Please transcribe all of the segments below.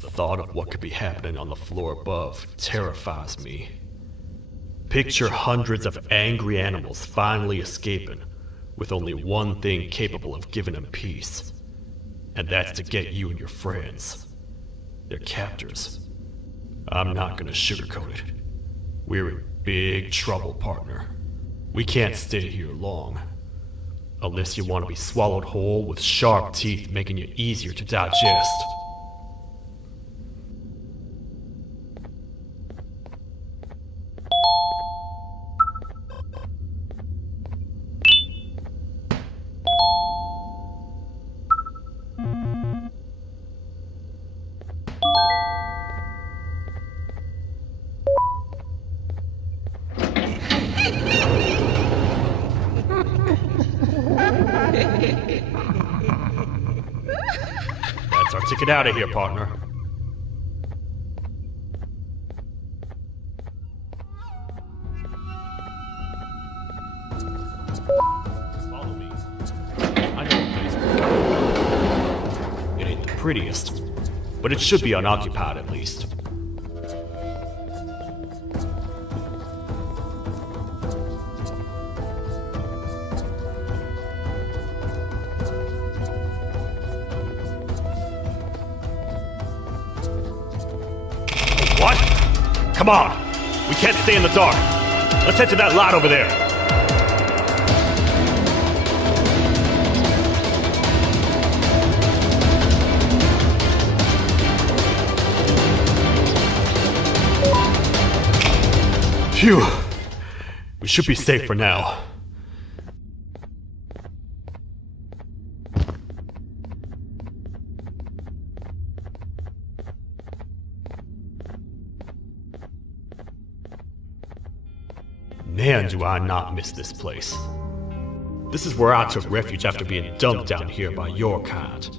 The thought of what could be happening on the floor above terrifies me. Picture hundreds of angry animals finally escaping, with only one thing capable of giving them peace. And that's to get you and your friends. Their captors. I'm not gonna sugarcoat it. We're in big trouble, partner. We can't stay here long. Unless you want to be swallowed whole with sharp teeth making you easier to digest. That's our ticket out of here, partner. Follow me. I know a place we're going. It ain't the prettiest, but it should be unoccupied at least. What? Come on! We can't stay in the dark! Let's head to that lot over there! Phew! We should be safe for now. Man, do I not miss this place. This is where I took refuge after being dumped down here by your kind.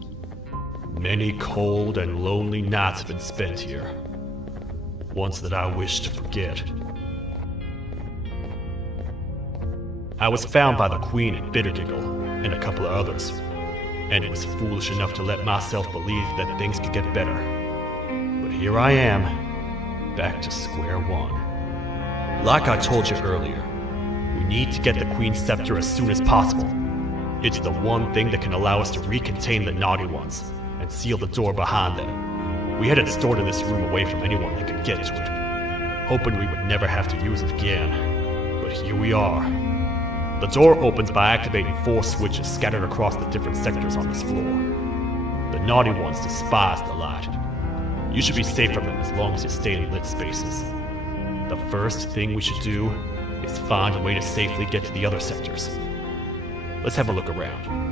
Many cold and lonely nights have been spent here. Ones that I wish to forget. I was found by the Queen at Bitterdiggle and a couple of others, and was foolish enough to let myself believe that things could get better. But here I am, back to square one. Like I told you earlier, we need to get the Queen's scepter as soon as possible. It's the one thing that can allow us to recontain the naughty ones and seal the door behind them. We had it stored in this room away from anyone that could get to it, hoping we would never have to use it again. But here we are. The door opens by activating 4 switches scattered across the different sectors on this floor. The naughty ones despise the light. You should be safe from them as long as you stay in lit spaces. The first thing we should do is find a way to safely get to the other sectors. Let's have a look around.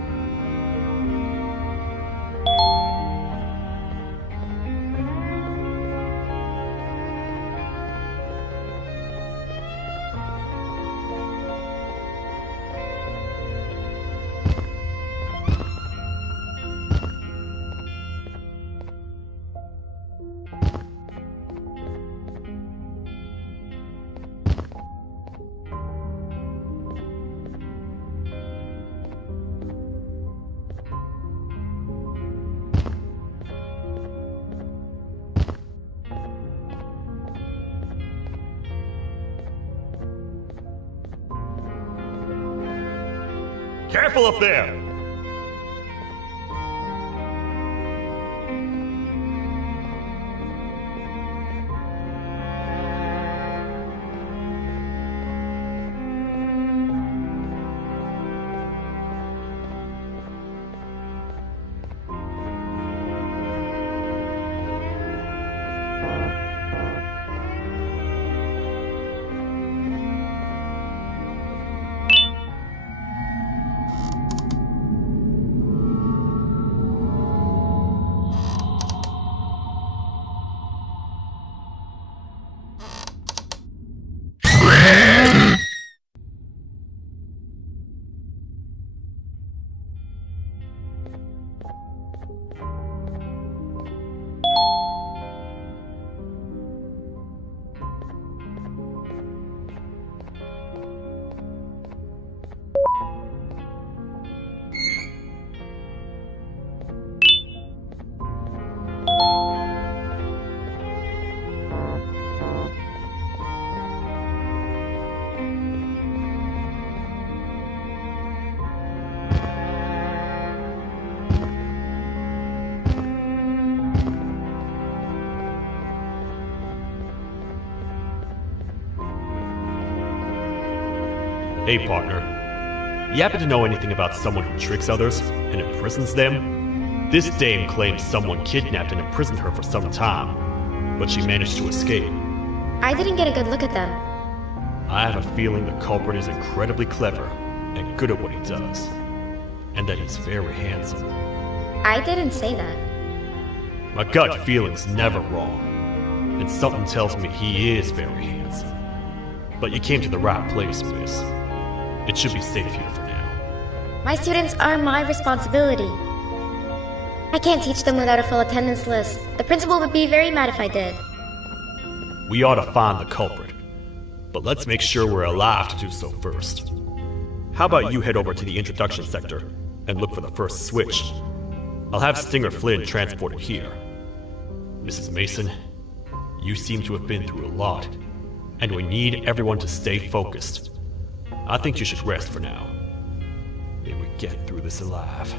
Careful up there! Hey, partner. You happen to know anything about someone who tricks others and imprisons them? This dame claims someone kidnapped and imprisoned her for some time, but she managed to escape. I didn't get a good look at them. I have a feeling the culprit is incredibly clever and good at what he does, and that he's very handsome. I didn't say that. My gut feeling's never wrong, and something tells me he is very handsome. But you came to the right place, miss. It should be safe here for now. My students are my responsibility. I can't teach them without a full attendance list. The principal would be very mad if I did. We ought to find the culprit, but let's make sure we're alive to do so first. How about you head over to the introduction sector and look for the first switch? I'll have Stinger Flynn transported here. Mrs. Mason, you seem to have been through a lot, and we need everyone to stay focused. I think you should rest for now. May we get through this alive.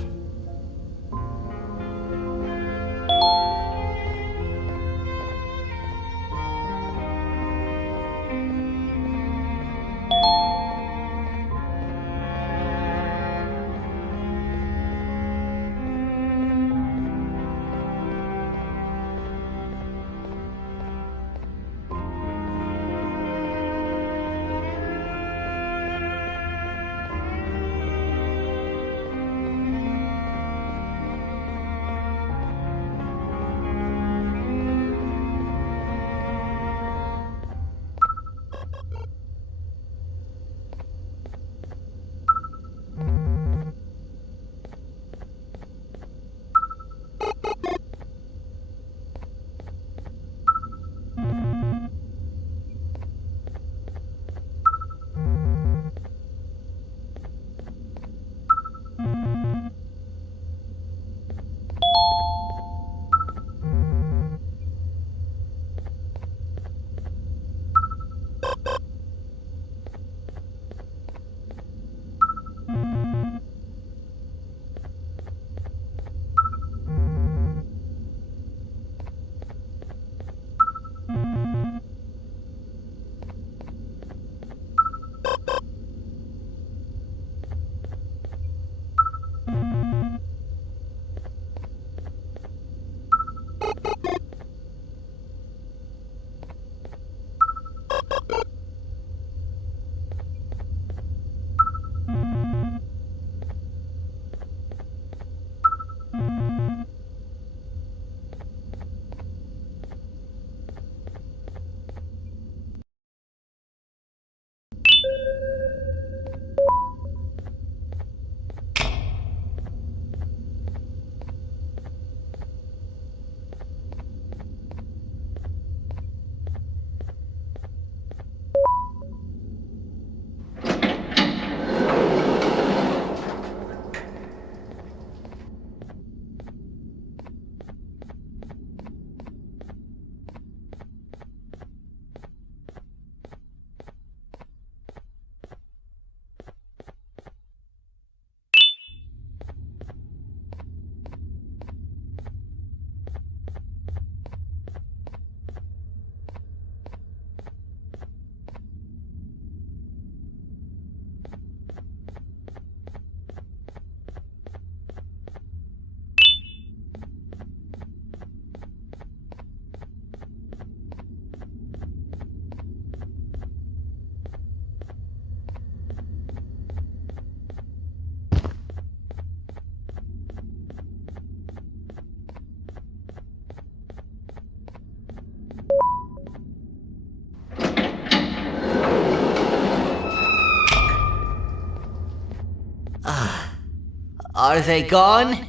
Are they gone?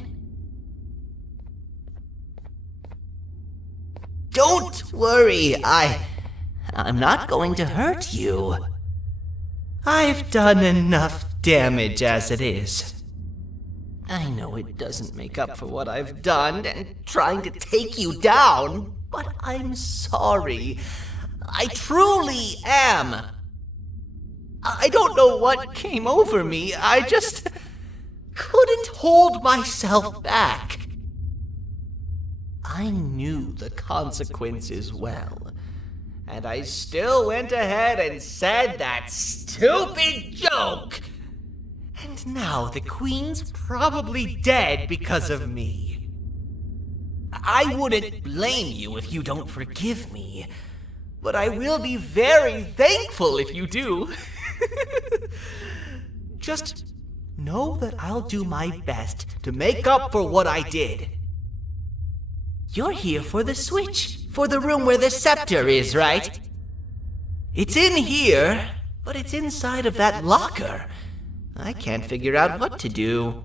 Don't worry, I'm not going to hurt you. I've done enough damage as it is. I know it doesn't make up for what I've done and trying to take you down, but I'm sorry. I truly am. I don't know what came over me. I just couldn't hold myself back. I knew the consequences well, and I still went ahead and said that stupid joke. And now the Queen's probably dead because of me. I wouldn't blame you if you don't forgive me, but I will be very thankful if you do. Just know that I'll do my best to make up for what I did. You're here for the switch, for the room where the scepter is, right? It's in here, but it's inside of that locker. I can't figure out what to do.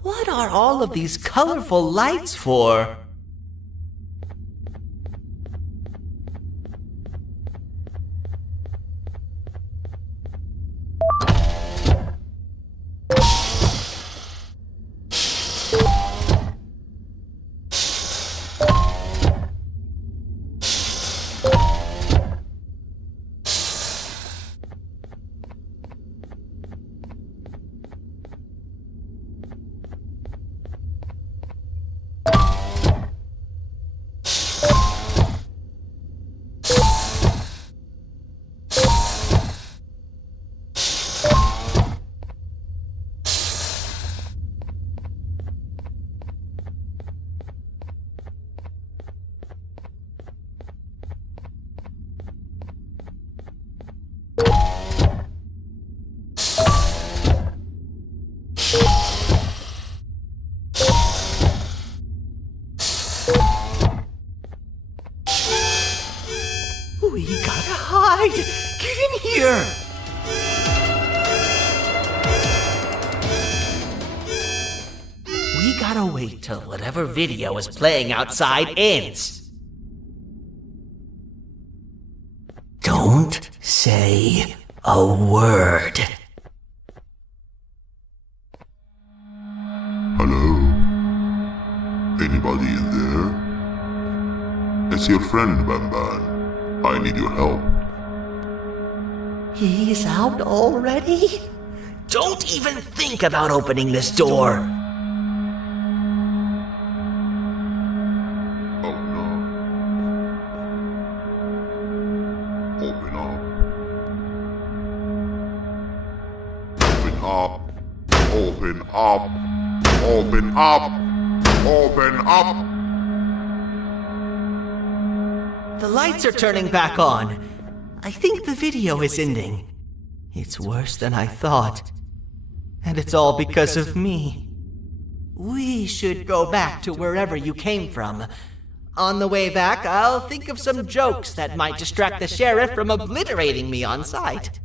What are all of these colorful lights for? We gotta hide! Get in here! We gotta wait till whatever video is playing outside ends. Don't say a word. Hello? Anybody in there? It's your friend, Banban. I need your help. He's out already? Don't even think about opening this door. Oh no. Open up. Open up. Open up. Open up. Open up. The lights are turning back on. I think the video is ending. It's worse than I thought. And it's all because of me. We should go back to wherever you came from. On the way back, I'll think of some jokes that might distract the sheriff from obliterating me on sight.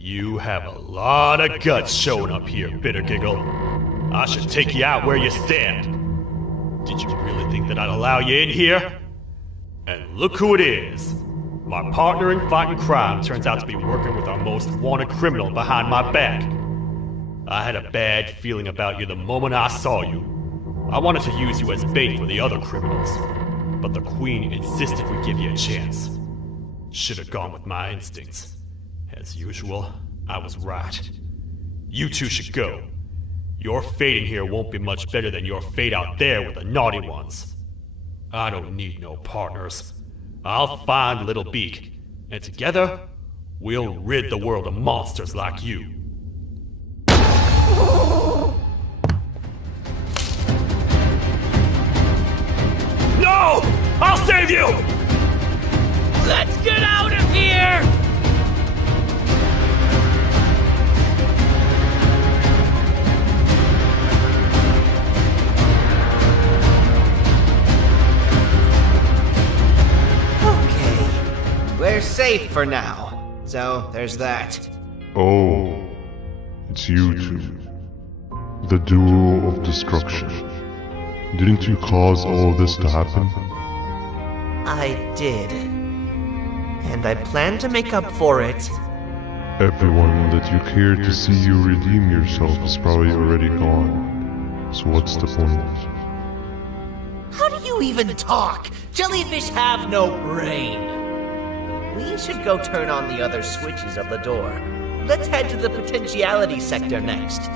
You have a lot of guts showing up here, Bitter Giggle. I should take you out where you stand. Did you really think that I'd allow you in here? And look who it is. My partner in fighting crime turns out to be working with our most wanted criminal behind my back. I had a bad feeling about you the moment I saw you. I wanted to use you as bait for the other criminals, but the Queen insisted we give you a chance. Should have gone with my instincts. As usual, I was right. You two should go. Your fate in here won't be much better than your fate out there with the naughty ones. I don't need no partners. I'll find Little Beak, and together, we'll rid the world of monsters like you. No! I'll save you! Let's get out of here! We're safe for now, so there's that. Oh, it's you two. The duo of destruction. Didn't you cause all of this to happen? I did. And I plan to make up for it. Everyone that you cared to see you redeem yourself is probably already gone. So what's the point? How do you even talk? Jellyfish have no brain. We should go turn on the other switches of the door. Let's head to the potentiality sector next.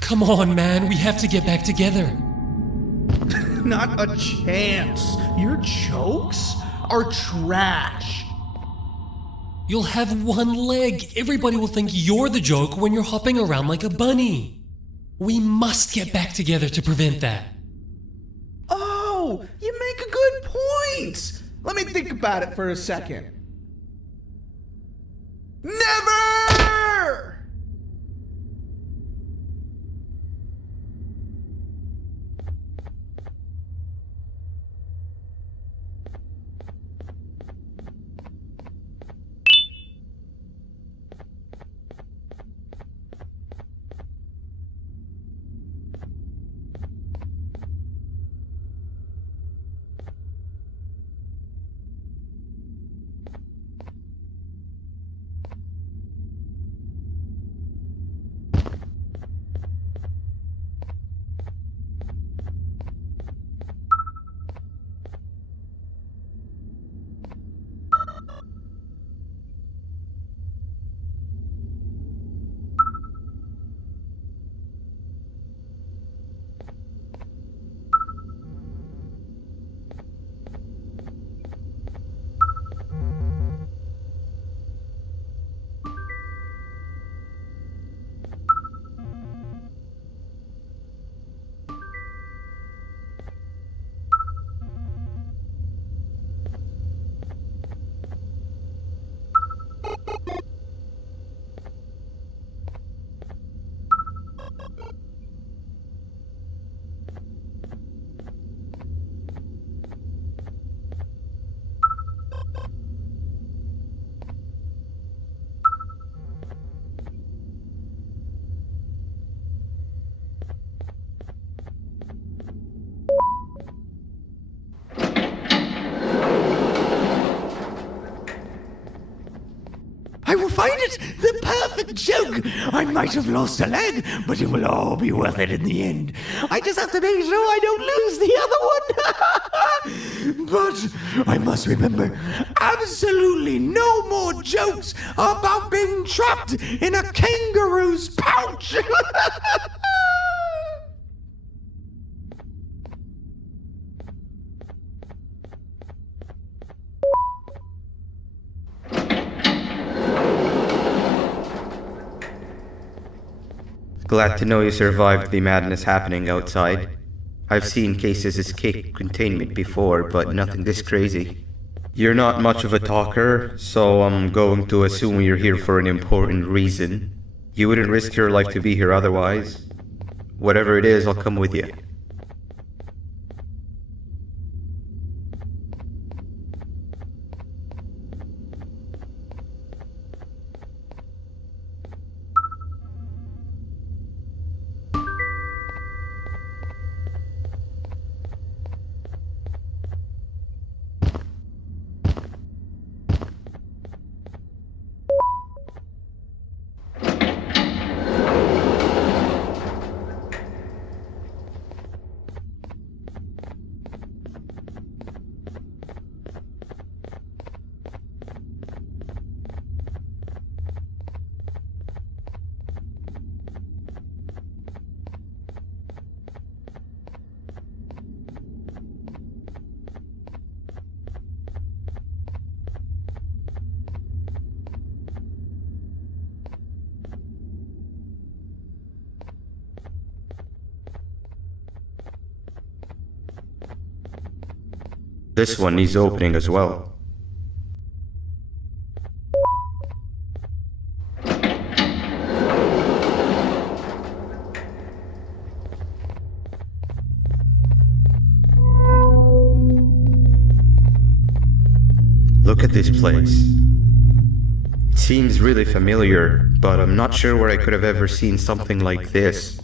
Come on, man, we have to get back together. Not a chance. Your jokes are trash. You'll have one leg. Everybody will think you're the joke when you're hopping around like a bunny. We must get back together to prevent that. Oh, you make a good point. Let me think about it for a second. Never! I will find it! The perfect joke! I might have lost a leg, but it will all be worth it in the end. I just have to make sure I don't lose the other one! But I must remember, absolutely no more jokes about being trapped in a kangaroo's pouch! Glad to know you survived the madness happening outside. I've seen cases escape containment before, but nothing this crazy. You're not much of a talker, so I'm going to assume you're here for an important reason. You wouldn't risk your life to be here otherwise. Whatever it is, I'll come with you. This one needs opening as well. Look at this place. It seems really familiar, but I'm not sure where I could have ever seen something like this.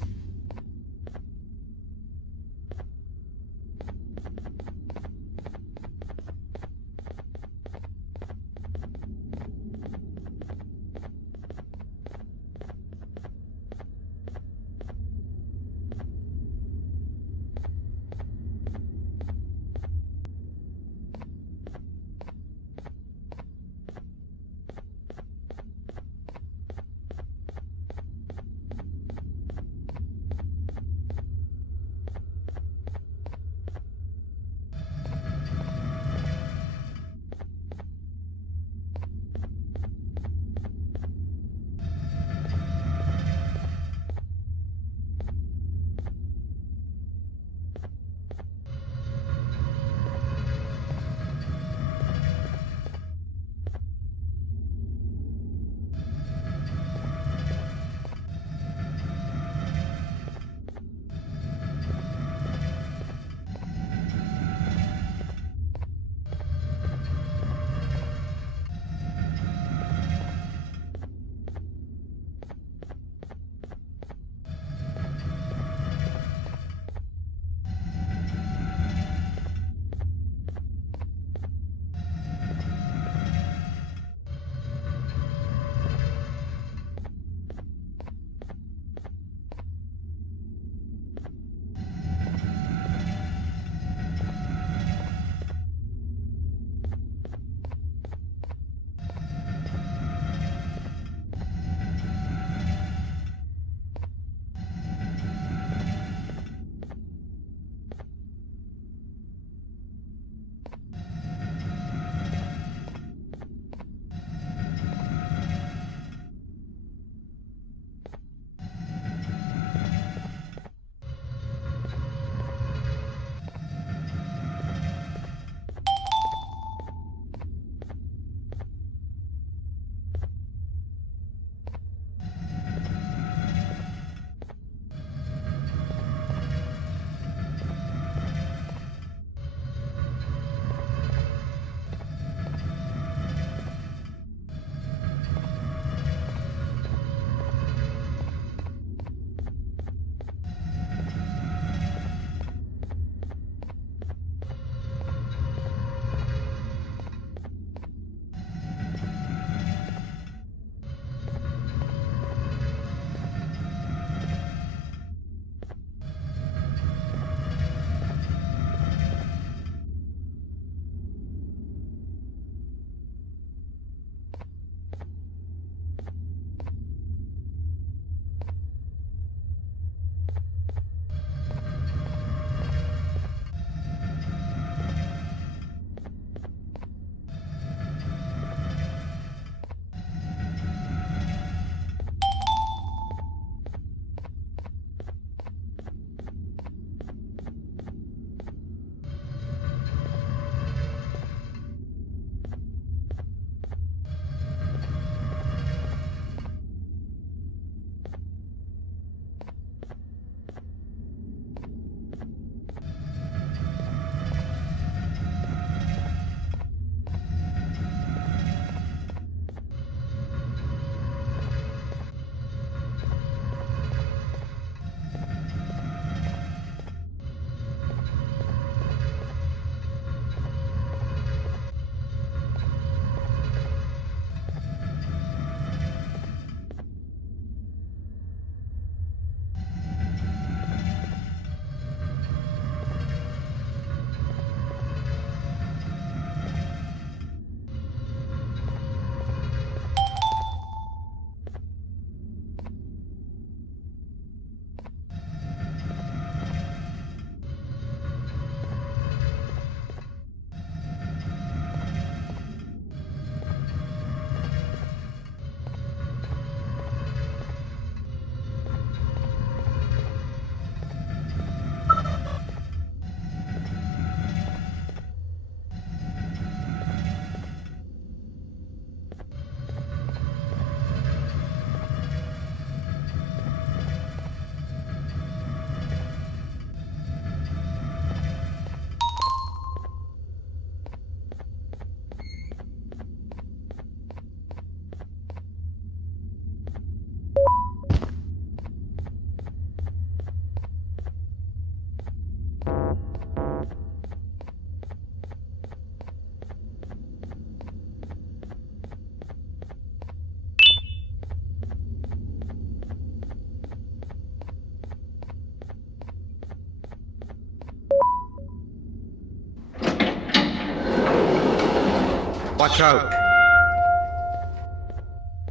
Watch out!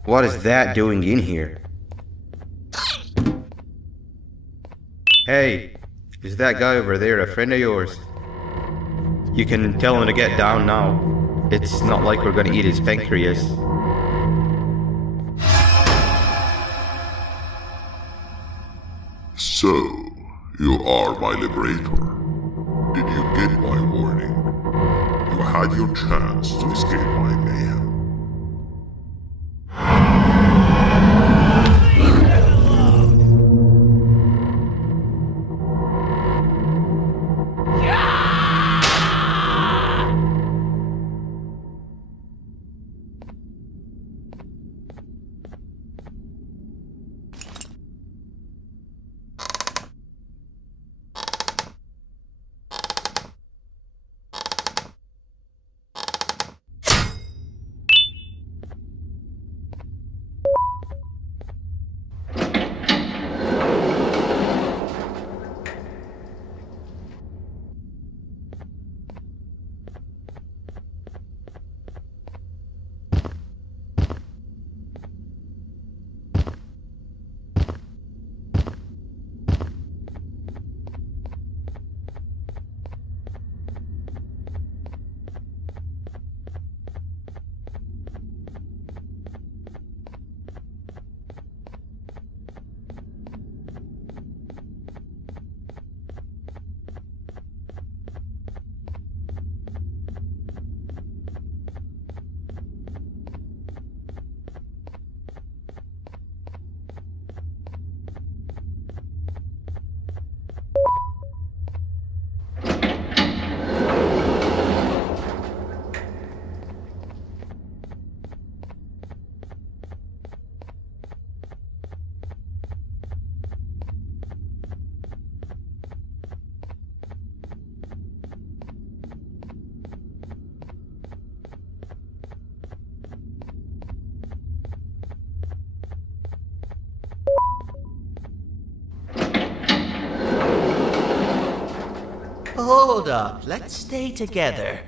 What is that doing in here? Hey, is that guy over there a friend of yours? You can tell him to get down now. It's not like we're gonna eat his pancreas. So, you are my liberator. Did you get my warning? You had your chance to escape my mayhem. Hold up, let's stay together.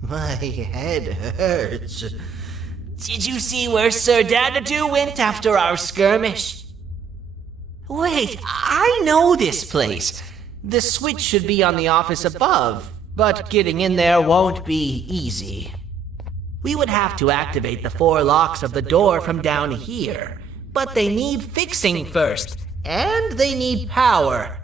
My head hurts. Did you see where Sir Dadadoo went after our skirmish? Wait, I know this place. The switch should be on the office above, but getting in there won't be easy. We would have to activate the 4 locks of the door from down here, but they need fixing first, and they need power.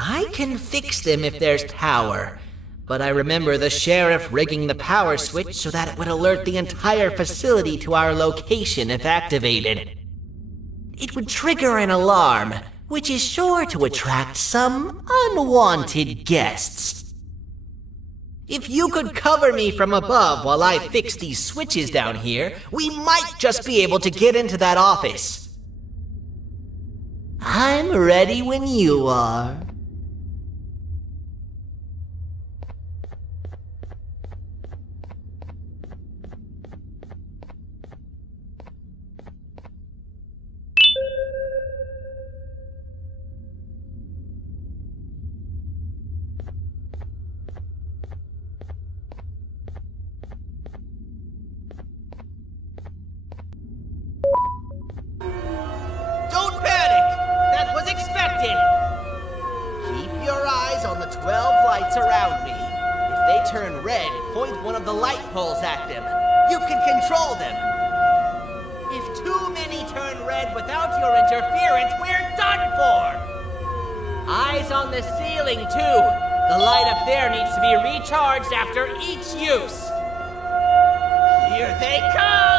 I can fix them if there's power, but I remember the sheriff rigging the power switch so that it would alert the entire facility to our location if activated. It would trigger an alarm, which is sure to attract some unwanted guests. If you could cover me from above while I fix these switches down here, we might just be able to get into that office. I'm ready when you are. Keep your eyes on the 12 lights around me. If they turn red, point one of the light poles at them. You can control them. If too many turn red without your interference, we're done for. Eyes on the ceiling, too. The light up there needs to be recharged after each use. Here they come!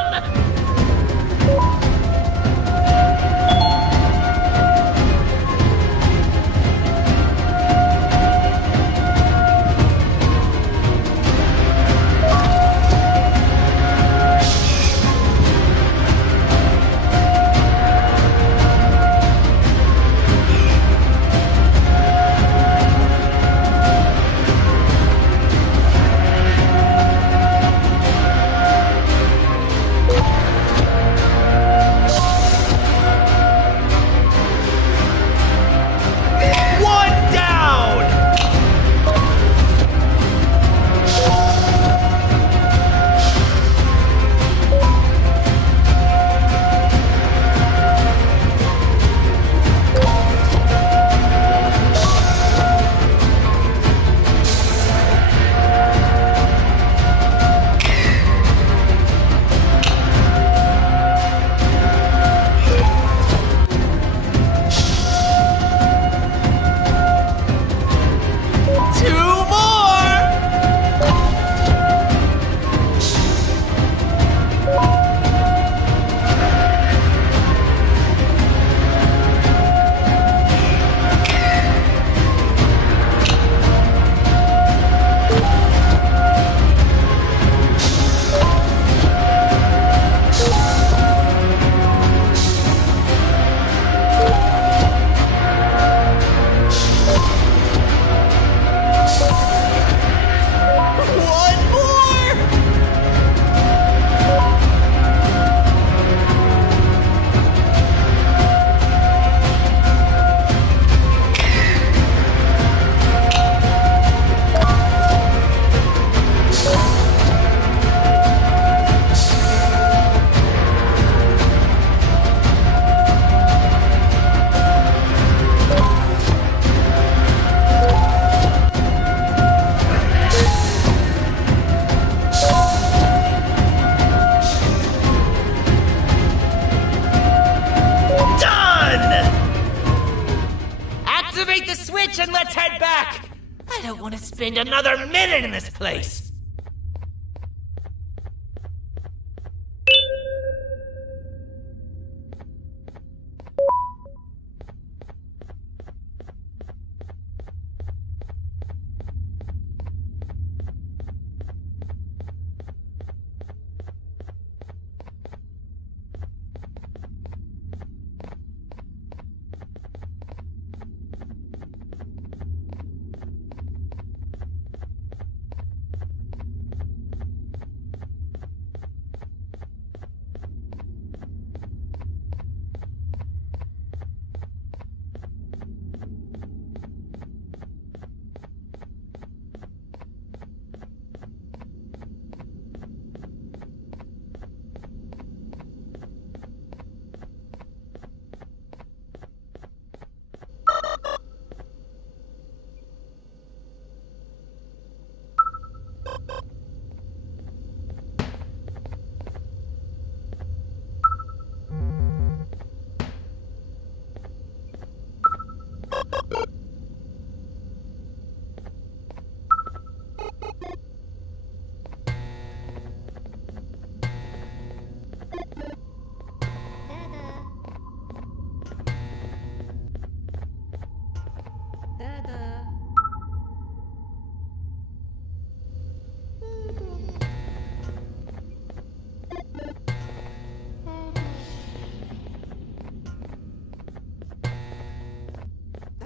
spend another minute in this place!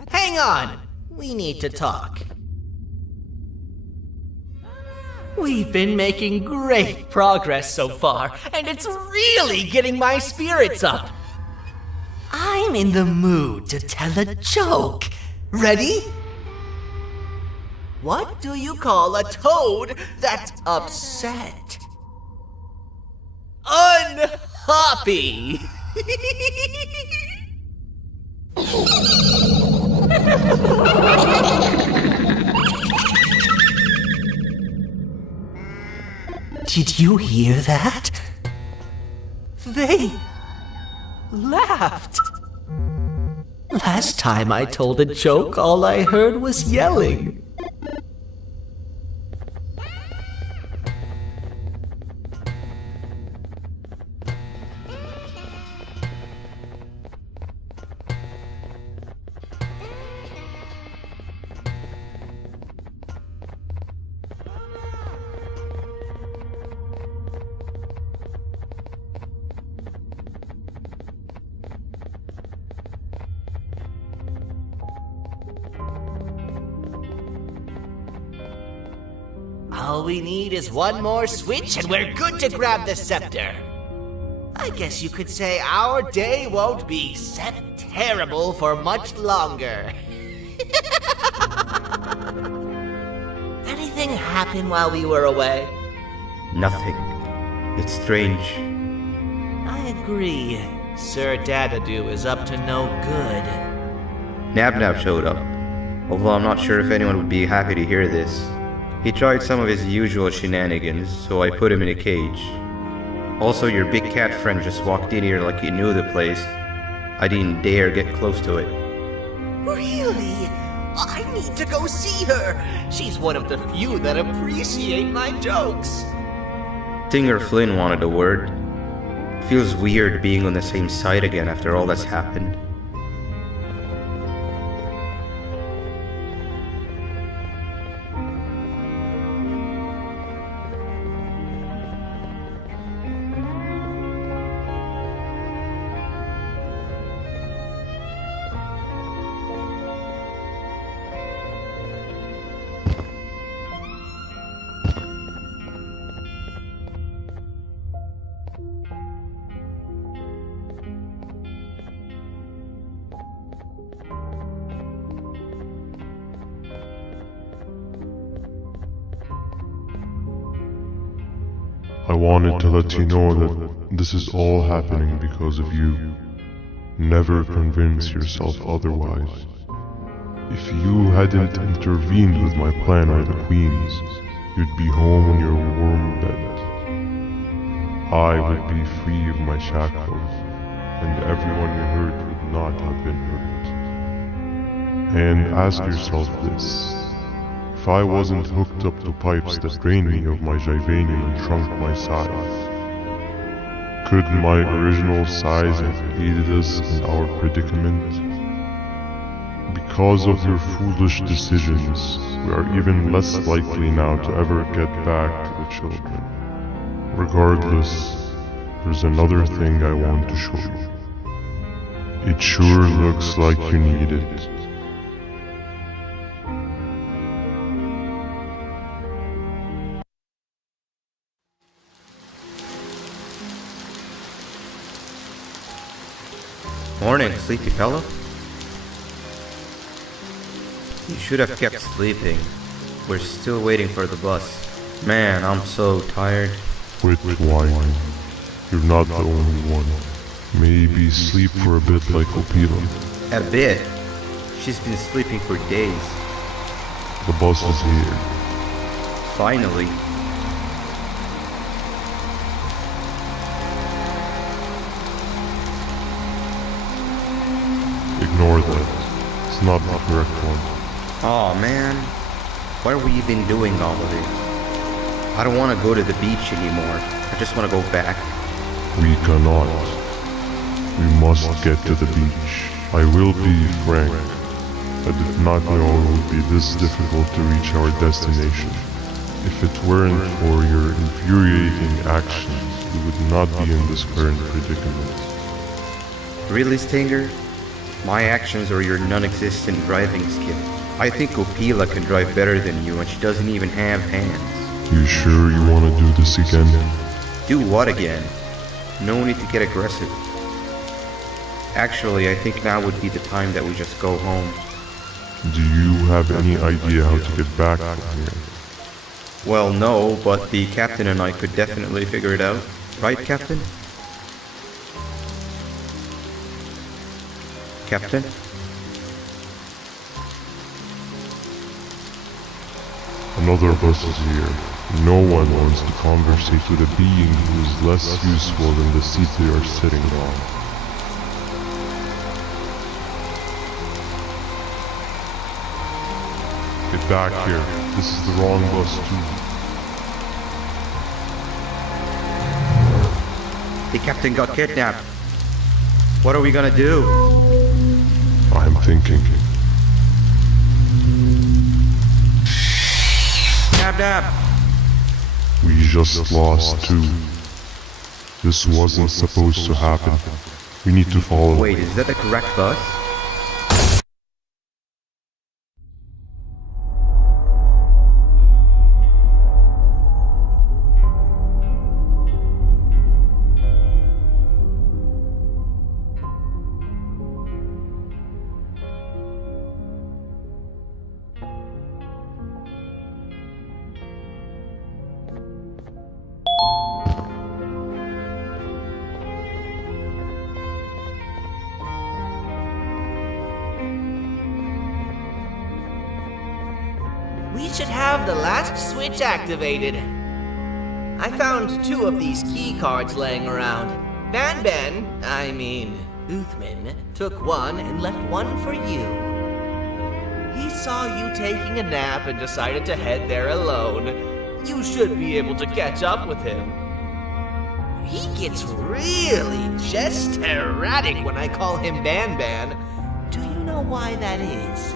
Hang on! We need to talk. We've been making great progress so far, and it's really getting my spirits up. I'm in the mood to tell a joke. Ready? What do you call a toad that's upset? Unhappy! Did you hear that? They laughed. Last time I told a joke, all I heard was yelling. All we need is one more switch and we're good to grab the scepter. I guess you could say our day won't be terrible for much longer. Anything happen while we were away? Nothing. It's strange. I agree. Sir Dadadoo is up to no good. Nab showed up, although I'm not sure if anyone would be happy to hear this. He tried some of his usual shenanigans, so I put him in a cage. Also, your big cat friend just walked in here like he knew the place. I didn't dare get close to it. Really? I need to go see her. She's one of the few that appreciate my jokes. Singer Flynn wanted a word. Feels weird being on the same side again after all that's happened. I wanted to let you know that this is all happening because of you. Never convince yourself otherwise. If you hadn't intervened with my plan or the Queen's, you'd be home in your warm bed. I would be free of my shackles, and everyone you hurt would not have been hurt. And ask yourself this. if I wasn't hooked up to pipes that drained me of my givanium and shrunk my size? Could my original size have aided us in our predicament? Because of your foolish decisions, we are even less likely now to ever get back to the children. Regardless, there's another thing I want to show you. It sure looks like you need it. Morning, sleepy fellow. You should have kept sleeping. We're still waiting for the bus. Man, I'm so tired. Quit whining. You're not the only one. Maybe sleep for a bit like Opila. A bit? She's been sleeping for days. The bus is here. Finally. Ignore that. It's not the correct one. Aw, man. Why are we even doing all of this? I don't want to go to the beach anymore. I just want to go back. We cannot. We must get to the beach. I will be frank. I did not know it would be this difficult to reach our destination. If it weren't for your infuriating actions, we would not be in this current predicament. Really, Stinger? My actions are your non-existent driving skill. I think Opila can drive better than you and she doesn't even have hands. You sure you want to do this again? Do what again? No need to get aggressive. Actually, I think now would be the time that we just go home. Do you have any idea how to get back from here? Well, no, but the captain and I could definitely figure it out. Right, Captain? Captain? Another bus is here. No one wants to conversate with a being who is less useful than the seat they are sitting on. Get back here. This is the wrong bus too. The captain got kidnapped. What are we gonna do? I'm thinking. Nab nab! We just lost two. This wasn't supposed to happen. We need to follow. Wait, is that the correct bus? We should have the last switch activated. I found 2 of these key cards laying around. Uthman, took one and left one for you. He saw you taking a nap and decided to head there alone. You should be able to catch up with him. He gets really just erratic when I call him Banban. Do you know why that is?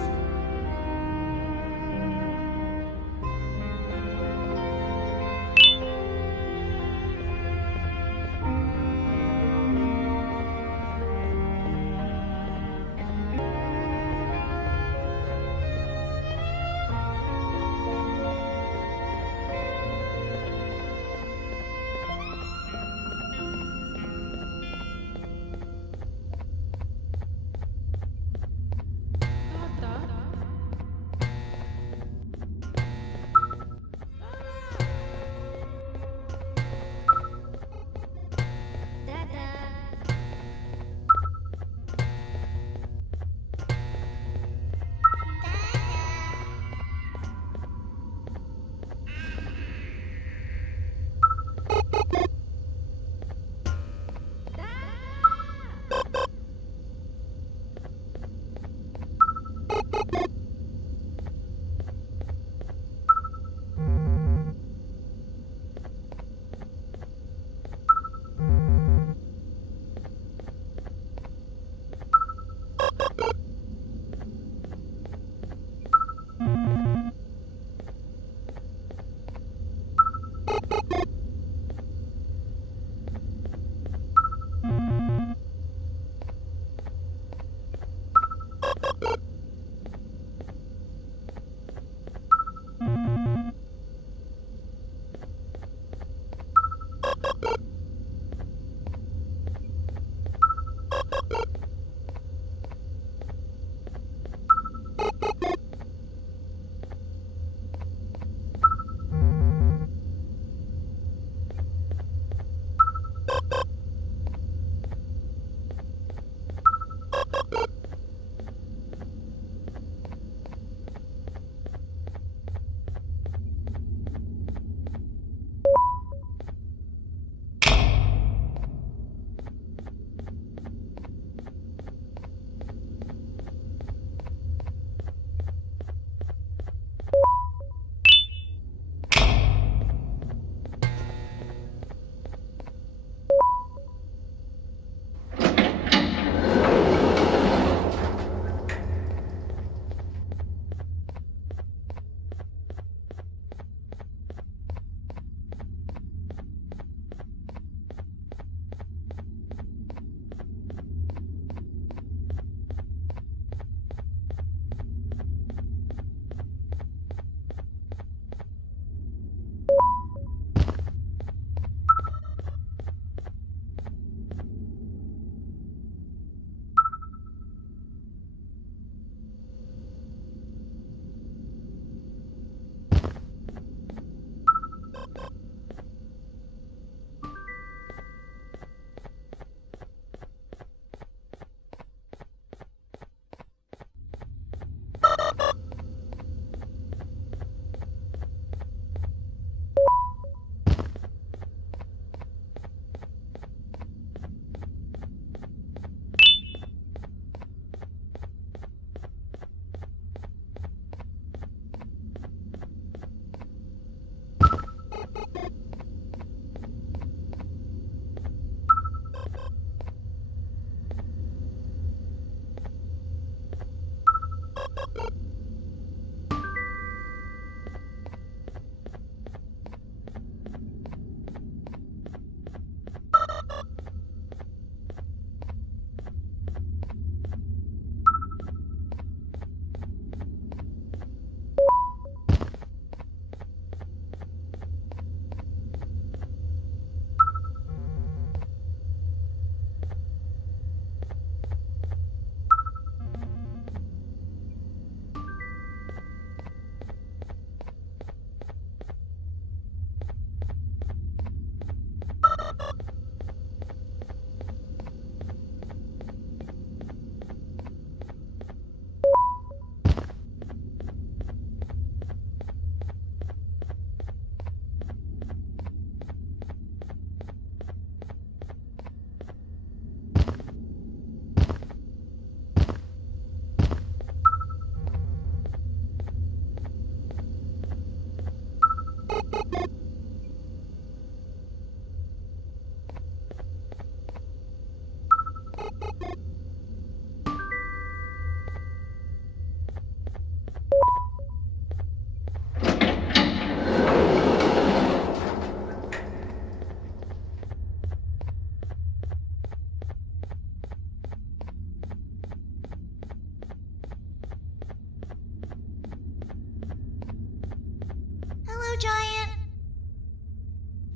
Giant.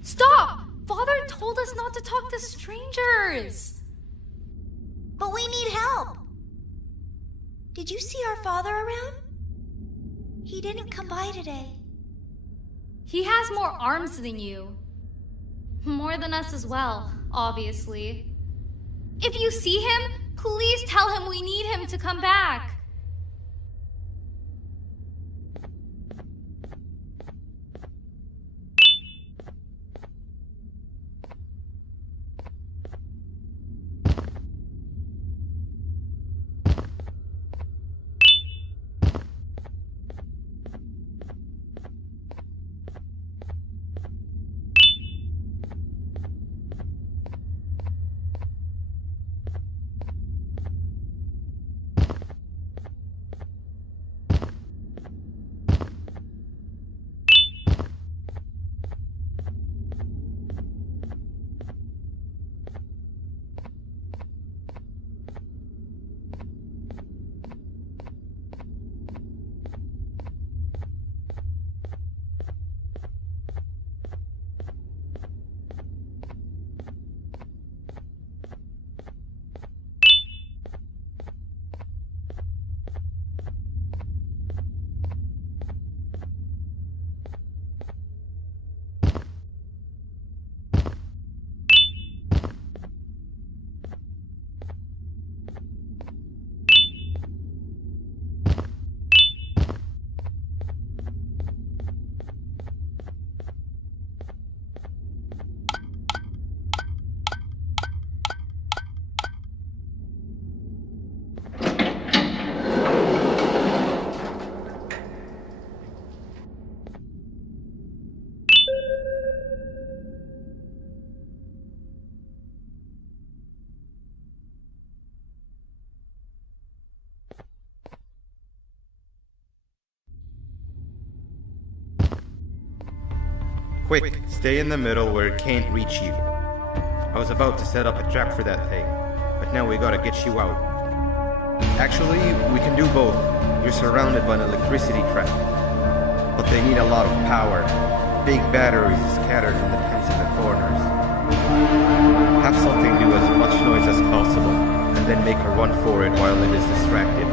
Stop! Father told us not to talk to strangers. But we need help. Did you see our father around? He didn't come by today. He has more arms than you. More than us as well, obviously. If you see him, please tell him we need him to come back. Quick, stay in the middle where it can't reach you. I was about to set up a trap for that thing, but now we gotta get you out. Actually, we can do both. You're surrounded by an electricity trap, but they need a lot of power. Big batteries scattered in the pens in the corners. Have something do as much noise as possible, and then make her run for it while it is distracted.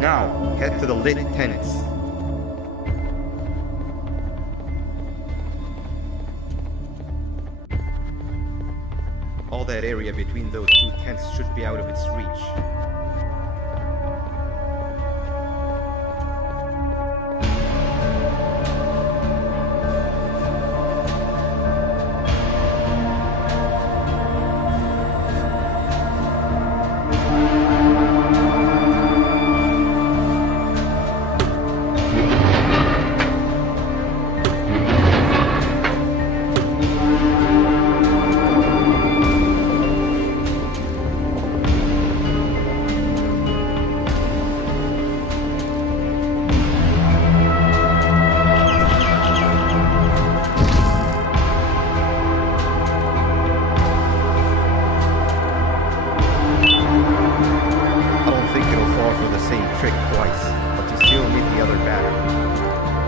Now, head to the lit tents. All that area between those two tents should be out of its reach.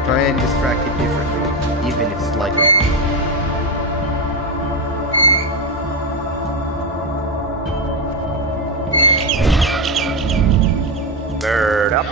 Try and distract it differently, even if slightly. Bird up.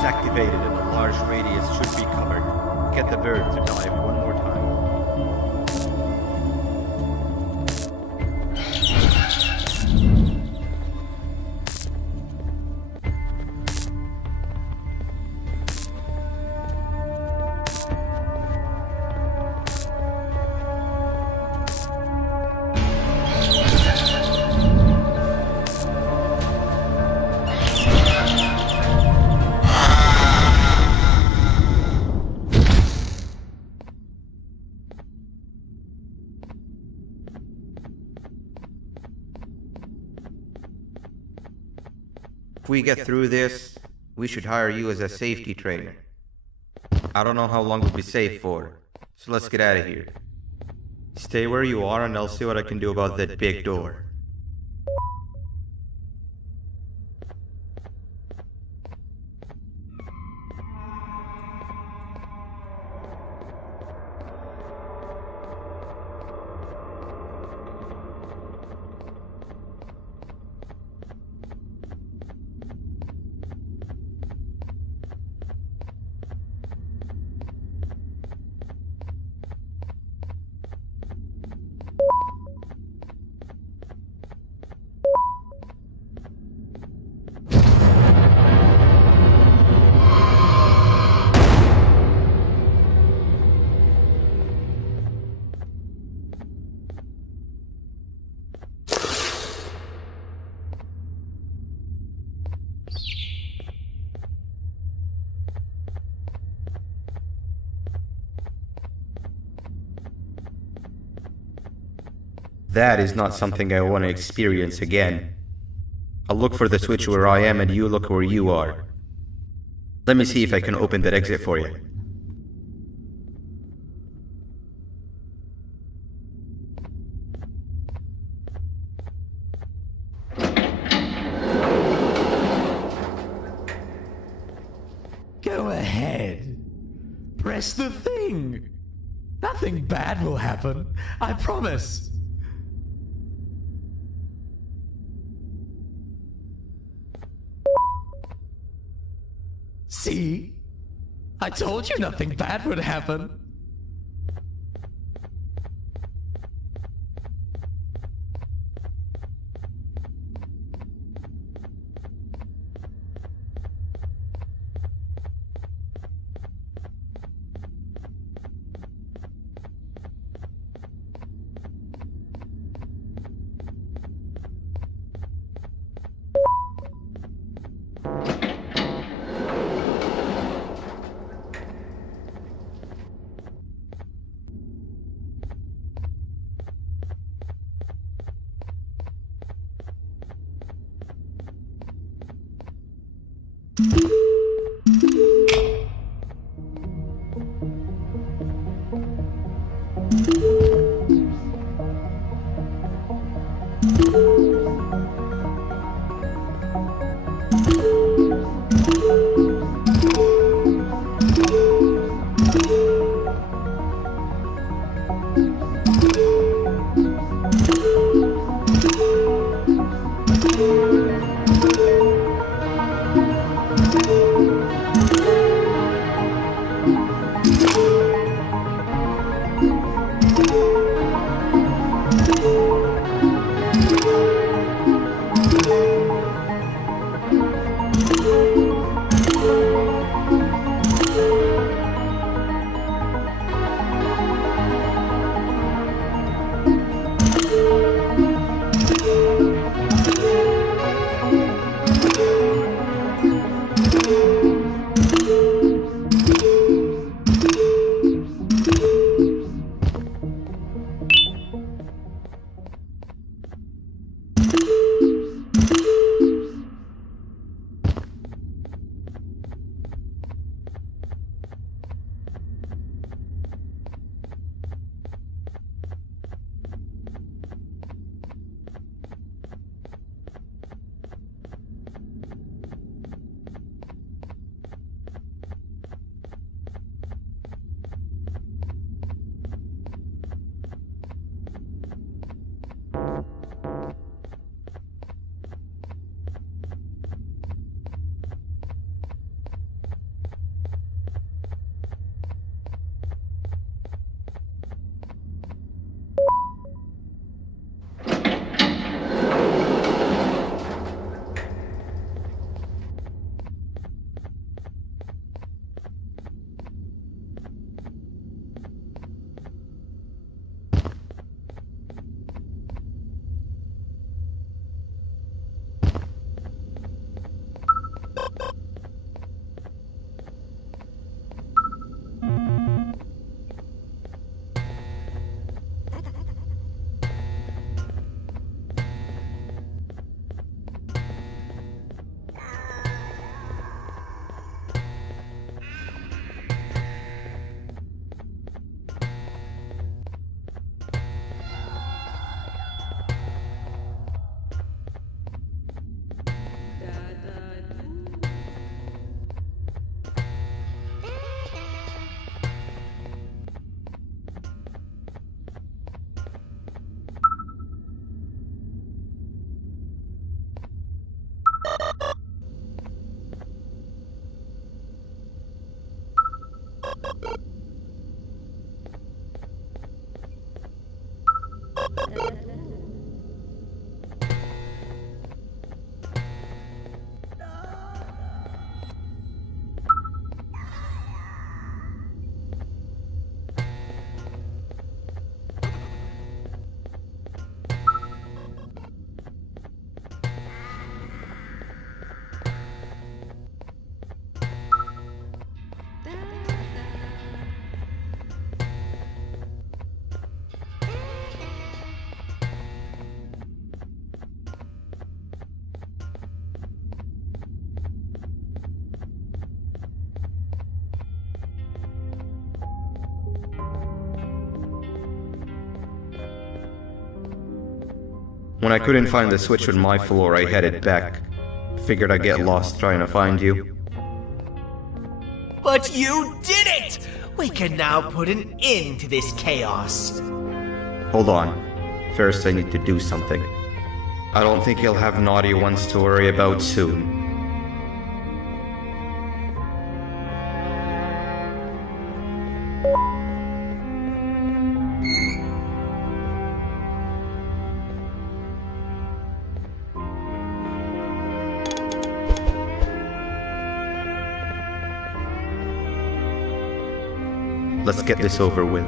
Activated and a large radius should be covered. Get the bird to dive one more time. If we get through this, we should hire you as a safety trainer. I don't know how long we'll be safe for, so let's get out of here. Stay where you are and I'll see what I can do about that big door. That is not something I want to experience again. I'll look for the switch where I am and you look where you are. Let me see if I can open that exit for you. Go ahead. Press the thing. Nothing bad will happen. I promise. See? I told you nothing bad would happen. When I couldn't find the switch on my floor, I headed back. Figured I'd get lost trying to find you. But you did it! We can now put an end to this chaos. Hold on. First I need to do something. I don't think you'll have naughty ones to worry about soon. Let's get this over with.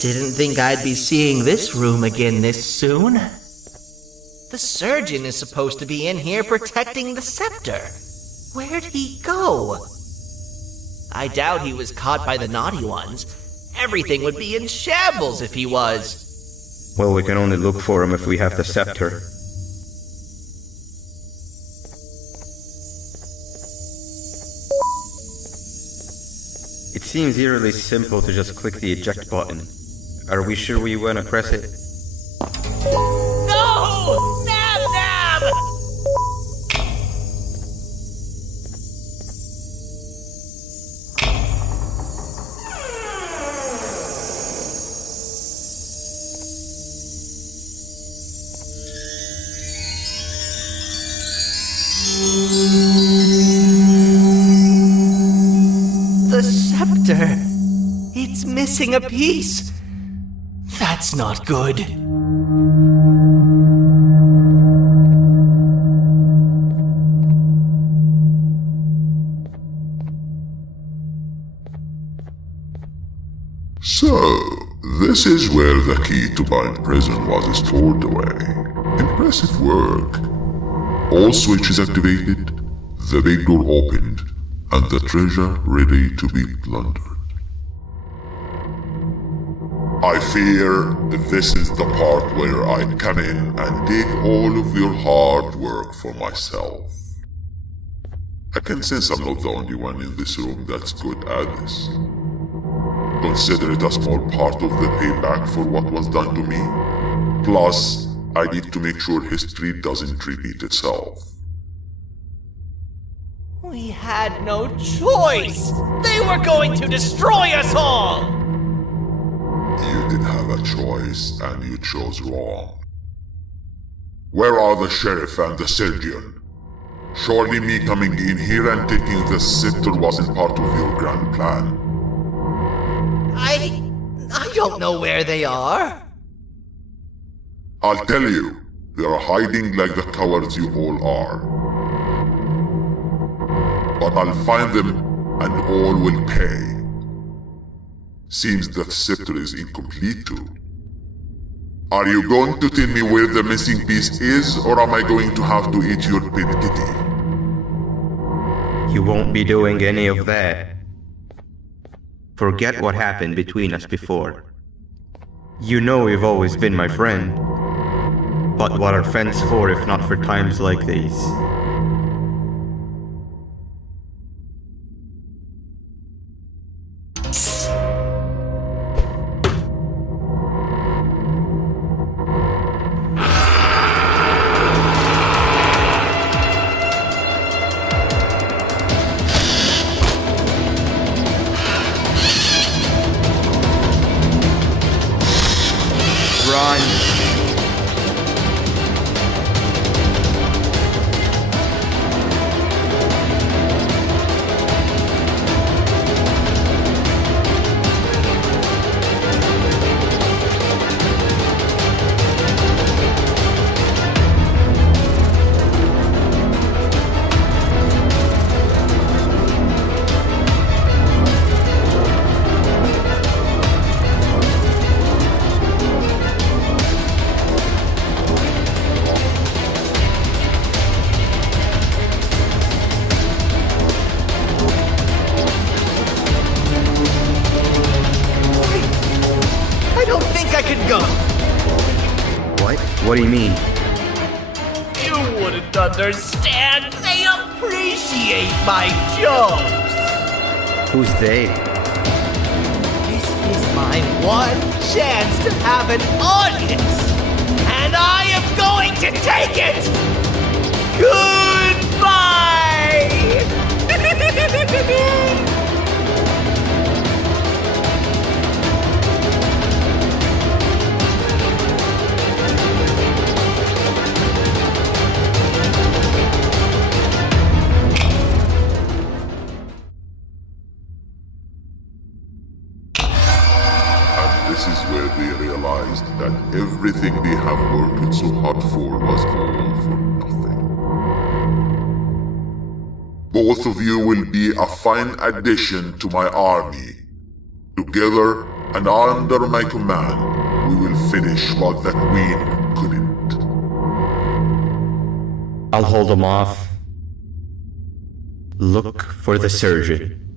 Didn't think I'd be seeing this room again this soon. The surgeon is supposed to be in here protecting the scepter. Where'd he go? I doubt he was caught by the naughty ones. Everything would be in shambles if he was. Well, we can only look for him if we have the scepter. It seems eerily simple to just click the eject button. Are we sure we want to press it? No! Nab Nab! The scepter! It's missing a piece! That's not good. So, this is where the key to Bind Prison was stored away. Impressive work. All switches activated, the big door opened, and the treasure ready to be plundered. I fear this is the part where I come in and take all of your hard work for myself. I can sense I'm not the only one in this room that's good at this. Consider it a small part of the payback for what was done to me. Plus, I need to make sure history doesn't repeat itself. We had no choice! They were going to destroy us all! You did have a choice, and you chose wrong. Where are the sheriff and the surgeon? Surely me coming in here and taking the scepter wasn't part of your grand plan. I don't know where they are. I'll tell you, they are hiding like the cowards you all are. But I'll find them, and all will pay. Seems that scepter is incomplete too. Are you going to tell me where the missing piece is, or am I going to have to eat your pet kitty? You won't be doing any of that. Forget what happened between us before. You know you've always been my friend. But what are friends for if not for times like these? What? What do you mean? You wouldn't understand. They appreciate my jokes. Who's they? This is my one chance to have an audience, and I am going to take it. Goodbye. This is where they realized that everything they have worked so hard for was all for nothing. Both of you will be a fine addition to my army. Together and under my command, we will finish what the Queen couldn't. I'll hold them off. Look for the surgeon.